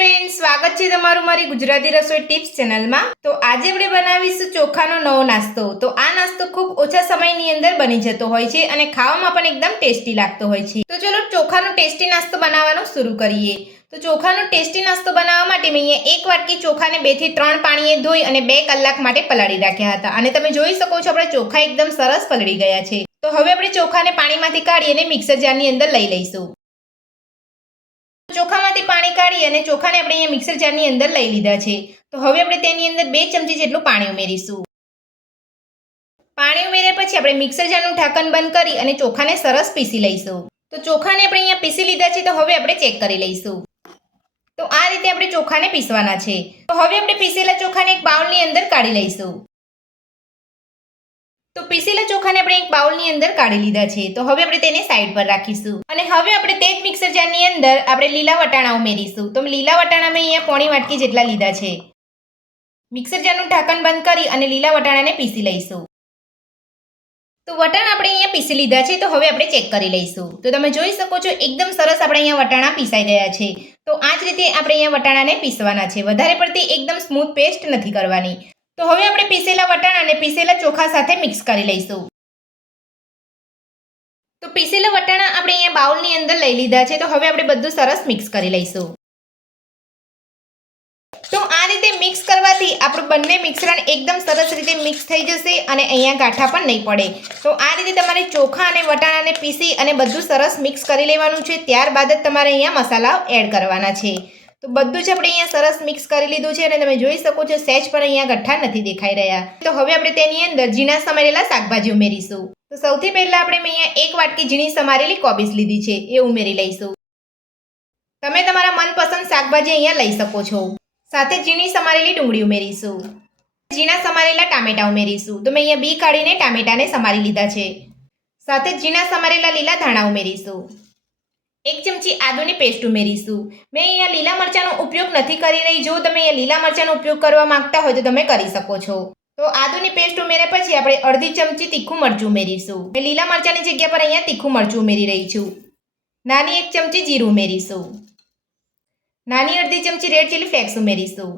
Friends, સ્વાગત છે તમારું મારી ગુજરાતી રસોઈ ટિપ્સ ચેનલમાં। તો આજે આપણે બનાવીશું ચોખાનો નવો નાસ્તો। તો આ નાસ્તો ખૂબ ઓછા સમયની અંદર બની જતો હોય છે અને ખાવામાં પણ એકદમ ટેસ્ટી લાગતો હોય છે। તો ચલો ચોખાનો ટેસ્ટી નાસ્તો બનાવવાનું શરૂ કરીએ। તો ચોખાનો ટેસ્ટી નાસ્તો બનાવવા માટે મેં અહીંયા એક વાટકી ચોખાને 2 થી 3 પાણીએ ધોઈ અને 2 કલાક માટે પલાળી રાખ્યા હતા અને તમે જોઈ શકો છો આપણા ચોખા એકદમ સરસ પલળી ગયા છે। તો હવે આપણે ચોખાને પાણીમાંથી કાઢી અને મિક્સર જારની અંદર લઈ લઈશું। ચોખામાંથી પાણી કાઢી અને ચોખાને આપણે અહીંયા મિક્સર જારની અંદર લઈ લીધા છે। તો હવે આપણે તેની અંદર 2 ચમચી જેટલું પાણી ઉમેરીશું। પાણી ઉમેર્યા પછી આપણે મિક્સર જારનું ઢાંકણ બંધ કરી અને ચોખાને સરસ પીસી લઈશું। તો ચોખાને આપણે અહીંયા પીસી લીધા છે। તો હવે આપણે ચેક કરી લઈશું। તો આ રીતે આપણે ચોખાને પીસવાના છે। તો હવે આપણે પીસેલા ચોખાને એક બાઉલની અંદર કાઢી લઈશું। તો પીસેલા ચોખાને આપણે એક બાઉલની અંદર કાઢી લીધા છે। તો હવે આપણે તેને સાઈડ પર રાખીશું અને હવે આપણે તે જ મિક્સર જારની અંદર આપણે લીલા વટાણા ઉમેરીશું। તો લીલા વટાણા મેં અહીંયા પોણી વાટકી જેટલા લીધા છે। મિક્સર જારનું ઢાંકણ બંધ કરી અને લીલા વટાણાને પીસી લઈશું। તો વટાણા આપણે અહીંયા પીસી લીધા છે। તો હવે આપણે ચેક કરી લઈશું। તો તમે જોઈ શકો છો એકદમ સરસ આપણે અહીંયા વટાણા પીસાઈ ગયા છે। તો આ જ રીતે આપણે અહીંયા વટાણાને પીસવાના છે, વધારે પડતી એકદમ સ્મૂથ પેસ્ટ નથી કરવાની। તો હવે આપણે પીસેલા વટાણાને પીસેલા ચોખા સાથે મિક્સ કરી લઈશું। તો પીસેલા વટાણા આપણે અહીંયા બાઉલની અંદર લઈ લીધા છે। તો હવે આપણે બધું સરસ મિક્સ કરી લઈશું। તો આ રીતે મિક્સ કરવાથી આપણું બંને મિશ્રણ એકદમ સરસ રીતે મિક્સ થઈ જશે અને અહીંયા ગાંઠા પણ નહીં પડે। તો આ રીતે તમારે ચોખા અને વટાણાને પીસી અને બધું સરસ મિક્સ કરી લેવાનું છે। ત્યારબાદ જ તમારે અહીંયા મસાલા એડ કરવાના છે। તો બધું જ આપણે અહીંયા સરસ મિક્સ કરી લીધું છે અને તમે જોઈ શકો છો સહેજ પણ અહીંયા ગઠ્ઠા નથી દેખાઈ રહ્યા। તો હવે આપણે તેની અંદર ઝીણા સમારેલા શાકભાજી ઉમેરીશું। તો સૌથી પહેલા આપણે અહીંયા એક વાટકી ઝીણી સમારેલી કોબીજ લીધી છે, એ ઉમેરી લઈશું। તમે તમારા મનપસંદ શાકભાજી અહીંયા લઈ શકો છો। સાથે ઝીણી સમારેલી ડુંગળી ઉમેરીશું। ઝીણા સમારેલા ટામેટા ઉમેરીશું। તો મેં અહીંયા બી કાઢીને ટામેટાને સમારી લીધા છે। સાથે ઝીણા સમારેલા લીલા ધાણા ઉમેરીશું। 1 ચમચી આદુની પેસ્ટ ઉમેરીશું। મેં અહીંયા લીલા મરચાંનો ઉપયોગ નથી કરી રહી। જો તમે અહીંયા લીલા મરચાંનો ઉપયોગ કરવા માંગતા હોય તો તમે કરી શકો છો। તો આદુની પેસ્ટ ઉમેર્યા પછી આપણે અડધી ચમચી તીખું મરચું ઉમેરીશું। મેં લીલા મરચાંની જગ્યા પર અહીંયા તીખું મરચું ઉમેરી રહી છું। નાની 1 ચમચી જીરું ઉમેરીશું। નાની અડધી ચમચી રેડ ચીલી ફ્લેક્સ ઉમેરીશું।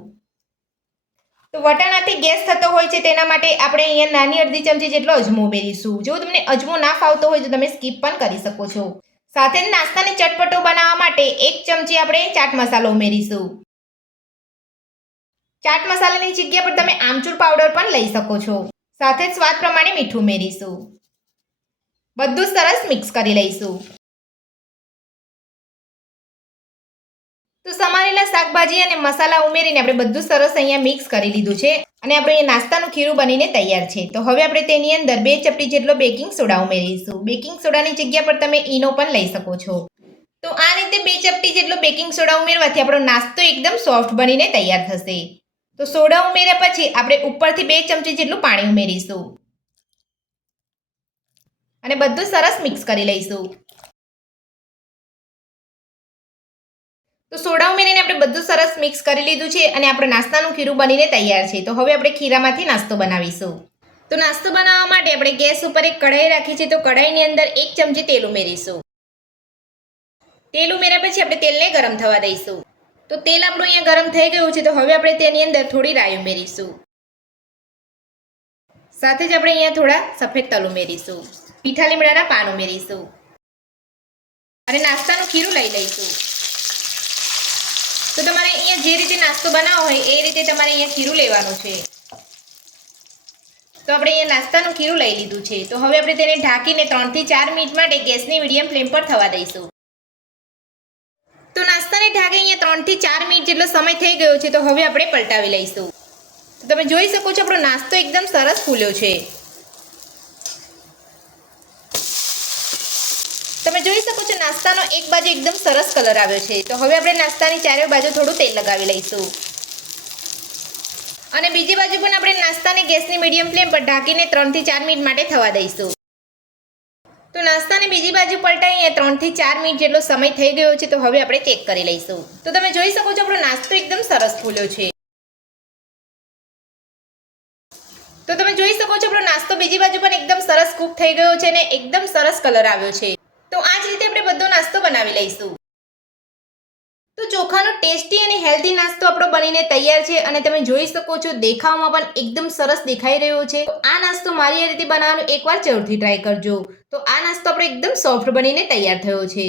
તો વટાણાથી ગેસ થતો હોય છે તેના માટે આપણે અહીંયા નાની અડધી ચમચી જેટલો અજમો ઉમેરીશું। જો તમને અજમો ના ફાવતો હોય તો તમે સ્કીપ પણ કરી શકો છો। સાથે જ નાસ્તાને ચટપટો બનાવવા માટે 1 ચમચી આપણે ચાટ મસાલો ઉમેરીશું। ચાટ મસાલાની જગ્યા પર તમે આમચૂર પાવડર પણ લઈ શકો છો। સાથે જ સ્વાદ પ્રમાણે મીઠું ઉમેરીશું। બધું સરસ મિક્સ કરી લઈશું। તો સમારેલા શાકભાજી અને મસાલા ઉમેરીને આપણે બધું સરસ અહીંયા મિક્સ કરી લીધું છે અને આપણે અહીંયા નાસ્તાનું ખીરું બનીને તૈયાર છે। તો હવે આપણે તેની અંદર 2 ચપટી જેટલો બેકિંગ સોડા ઉમેરીશું। બેકિંગ સોડાની જગ્યા પર તમે ઈનો પણ લઈ શકો છો। તો આ રીતે 2 ચપટી જેટલો બેકિંગ સોડા ઉમેરવાથી આપણો નાસ્તો એકદમ સોફ્ટ બનીને તૈયાર થશે। તો સોડા ઉમેર્યા પછી આપણે ઉપરથી 2 ચમચી જેટલું પાણી ઉમેરીશું અને બધું સરસ મિક્સ કરી લઈશું। તો સોડા ઉમેરીને આપણે બધું સરસ મિક્સ કરી લીધું છે અને આપણું નાસ્તાનું ખીરું બનીને તૈયાર છે। તો હવે આપણે ખીરામાંથી નાસ્તો બનાવીશું। તો નાસ્તો બનાવવા માટે આપણે ગેસ ઉપર એક કઢાઈ રાખી છે। તો કઢાઈની અંદર 1 ચમચી તેલ ઉમેરીશું। તેલ ઉમેર્યા પછી આપણે તેલને ગરમ થવા દઈશું। તો તેલ આપણું અહીંયા ગરમ થઈ ગયું છે। તો હવે આપણે તેની અંદર થોડી રાઈ ઉમેરીશું। સાથે જ આપણે અહીંયા થોડા સફેદ તલ ઉમેરીશું। મીઠા લીમડાના પાન ઉમેરીશું અને નાસ્તાનું ખીરું લઈ લઈશું। તો તમારે અહીંયા જે રીતે નાસ્તો બનાવવો હોય એ રીતે તમારે અહીંયા ખીરું લેવાનું છે। તો આપણે અહીંયા નાસ્તાનું ખીરું લઈ લીધું છે। તો હવે આપણે તેને ઢાંકીને 3 થી 4 મિનિટ માટે ગેસની મીડિયમ ફ્લેમ પર થવા દઈશું। તો નાસ્તાને ઢાંકી અહીંયા 3 થી 4 મિનિટ જેટલો સમય થઈ ગયો છે। તો હવે આપણે પલટાવી લઈશું। તો તમે જોઈ શકો છો આપણો નાસ્તો એકદમ સરસ ફૂલ્યો છે। તમે જોઈ શકો છો નાસ્તાનો એક બાજુ એકદમ સરસ કલર આવ્યો છે। તો હવે આપણે નાસ્તાની ચારે બાજુ થોડું તેલ લગાવી લઈશું અને બીજી બાજુ પણ આપણે નાસ્તાને ગેસની મીડિયમ ફ્લેમ પર ઢાંકીને 3 થી 4 મિનિટ માટે થવા દઈશું। તો નાસ્તાને બીજી બાજુ પલટાવીએ 3 થી 4 મિનિટ જેટલો સમય થઈ ગયો છે। તો હવે આપણે ચેક કરી લઈશું। તો તમે જોઈ શકો છો આપણો નાસ્તો એકદમ સરસ ફૂલ્યો છે। તો તમે જોઈ શકો છો આપણો નાસ્તો બીજી બાજુ પણ એકદમ સરસ કૂક થઈ ગયો છે અને એકદમ સરસ કલર આવ્યો છે। તો આ જ રીતે આપણે બધો નાસ્તો બનાવી લઈશું। તો તો ચોખાનો ટેસ્ટી અને હેલ્ધી નાસ્તો આપણો બનીને તૈયાર છે અને તમે જોઈ શકો છો દેખાવમાં પણ એકદમ સરસ દેખાઈ રહ્યો છે. તો આ નાસ્તો મારી આ રીતે બનાવવાનો એકવાર જરૂરથી ટ્રાય કરજો. તો આ નાસ્તો આપણો એકદમ સોફ્ટ બનીને તૈયાર થયો છે.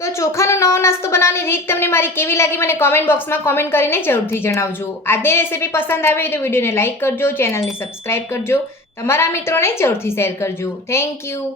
તો ચોખાનો નવો નાસ્તો બનાવવાની રીત તમને મારી કેવી લાગી મને કોમેન્ટ બોક્સમાં કોમેન્ટ કરીને જરૂરથી જણાવજો. આજની રેસીપી પસંદ આવી હોય તો વિડીયોને લાઇક કરજો, ચેનલને સબસ્ક્રાઇબ કરજો, તમારા મિત્રોને જરૂરથી શેર કરજો. Thank you.